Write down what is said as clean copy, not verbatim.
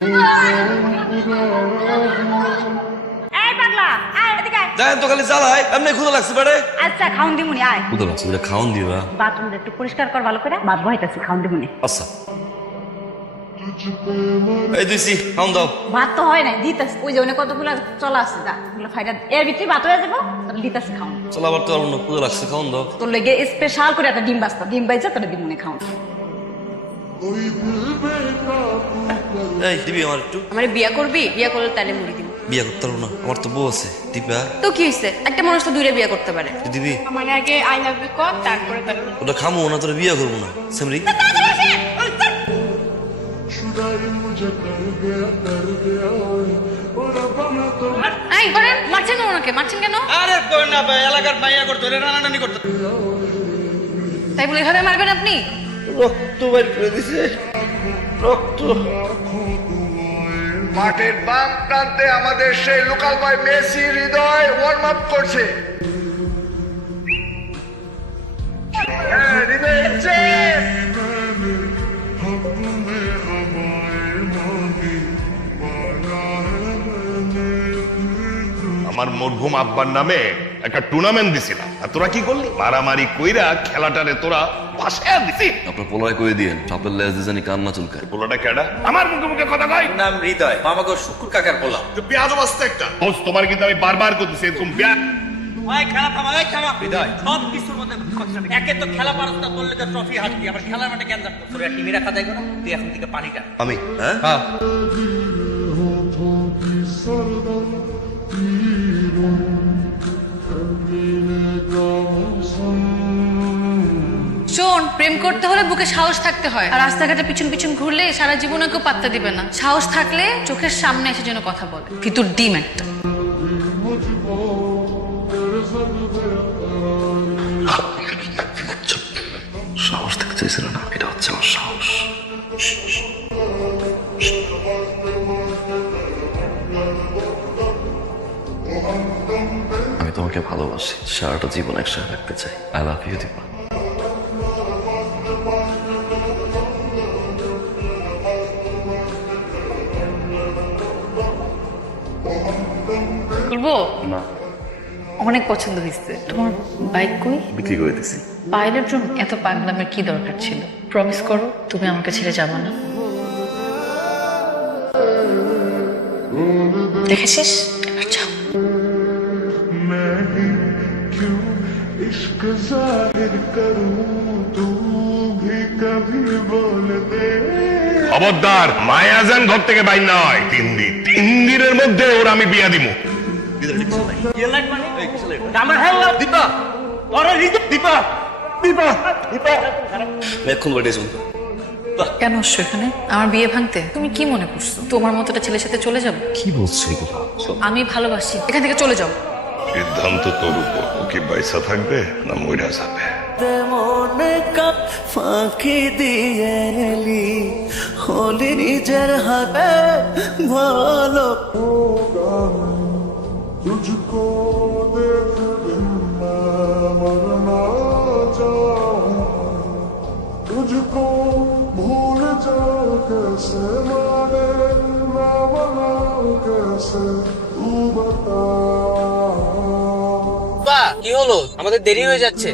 এই পাগলা আয় এদিকে আয়। জানেন তো খালি চালাই এমনি ক্ষুধা লাগছে বেড়ে আচ্ছা খাউন দিমুনি আয়। ক্ষুধা লাগছে বেটা খাওন দিবা। বাথরুমটা একটু পরিষ্কার কর ভালো করে, ভাত বহাইতাছি খাউন দিমুনি। আচ্ছা এই দিছি খাওন দাও। ভাত তো হয় নাই দিতাছি, ওই যে অনেক কতগুলো চলা আছে যা ওগুলো ফাইটা এর ভিতরে ভাত হয়ে যাবো তাহলে দিতাছি খাউন। চলো আবার তো আর অন্য ক্ষুধা লাগছে খাওন দাও। তোর লেগে স্পেশাল করে একটা ডিম বাস্তা ডিম বাইছে তোরা দিমুনি খাউন। এই দিবি আমার একটু। আমারে বিয়া করবি? বিয়া করলে তাহলে মুড়ি দিব। বিয়ে করতে পারবো না, আমার তো বউ আছে দিবা। তো কি হইছে, একটা মানুষ তো দুইটা বিয়া করতে পারে। তুই দিবি? মানে আগে আই লাভ ইউ কর, তারপরে ওটা খামো না, তোর বিয়ে করবো না সেমরি। এই করেন মারছেন কেন ওনাকে? মারছেন কেন? আরে কই না ভাই, এলাকার মাইয়া করতে রানারানি করতে তাই বলে এভাবে মারবেন আপনি? রক্ত বাইর করে দিছে রক্ত। মাঠের বাম প্রান্তে আমাদের সেই লোকাল বয় মেসি হৃদয় ওয়ার্ম আপ করছে। হ্যাঁ, হৃদয় এসছে। আমার মরহুম আব্বার নামে একটা টুর্নামেন্ট দিছিলাম, আর তোরা কি করলি? মারামারি কইরা খেলাটারে তোরা ভাসায় দিছি। আপনার পোলায় করে দিয়েন, সাপের লেজ দিয়ে জানি কান্না চুলকায়। পোলাটা কেডা? আমার মুখে মুখে কথা কয়। নাম হৃদয়, মামাকে শুকুর কাকার বললাম। পেঁয়াজ বাস্তা একটা দোস্ত, তোমার কিন্তু আমি বারবার করতেছি এরকম ওই খেলা থামা, ওই থামা। হৃদয় সব কিছুর মধ্যে একে তো খেলা পারস না, তোর লেগে ট্রফি হাঁটবি, আবার খেলার মাঠে জ্ঞান রাখতো। তোর টিভি রাখা যায় না, তুই এখন থেকে পানিটা। আমি হ্যাঁ শোন, প্রেম করতে হলে বুকে সাহস থাকতে হয়, আর রাস্তাঘাটে পিছন পিছন ঘুরলে সারা জীবনে কেউ পাত্তা দিবে না। সাহস থাকলে চোখের সামনে এসে যেন কথা বলে। কিন্তু ডিম একটা। সাহস থাকতে চাইছিল না, এটা হচ্ছে আমার সাহস। আমি তোমাকে ভালোবাসি, সারাটা জীবন একসাথে থাকতে চাই। I love you Dipa. বলবো না, অনেক পছন্দ হয়েছে। তোমার বাইক কই? বিক্রি করে দিছি। বাইরের জন্য এত পাগলামের কি দরকার ছিল? প্রমিস করো তুমি আমাকে ছেড়ে যাবে না। দেখেছিস, এবার যাও। খবরদার মায়াজান ঘর থেকে বাইর না হয়। 3 দিনের মধ্যে ওর আমি বিয়া দিব। আমার হেল্লা দীপা, ওরে দীপা দীপা দীপা। এখন বটেছ কেন আসছো এখানে? আমার বিয়ে ভাঙতে? তুমি কি মনে করছো তোমার মতো একটা ছেলের সাথে চলে যাবো? কি বলছো এগুলো? আমি ভালোবাসি, এখান থেকে চলে যাও। সিদ্ধান্ত তোর উপর। ও কি বাইসা থাকবে না মইরা যাবে? মনে কাপ ফাঁকি দিয়ে এলি হলি নিজের হাতে ভালো। तुझको देख बिना मरना चाहूं, तुझको भूल जाऊं कैसे, माने ना मनाऊं कैसे, तू बता। কি হলো? আমাদের দেরি হয়ে যাচ্ছে।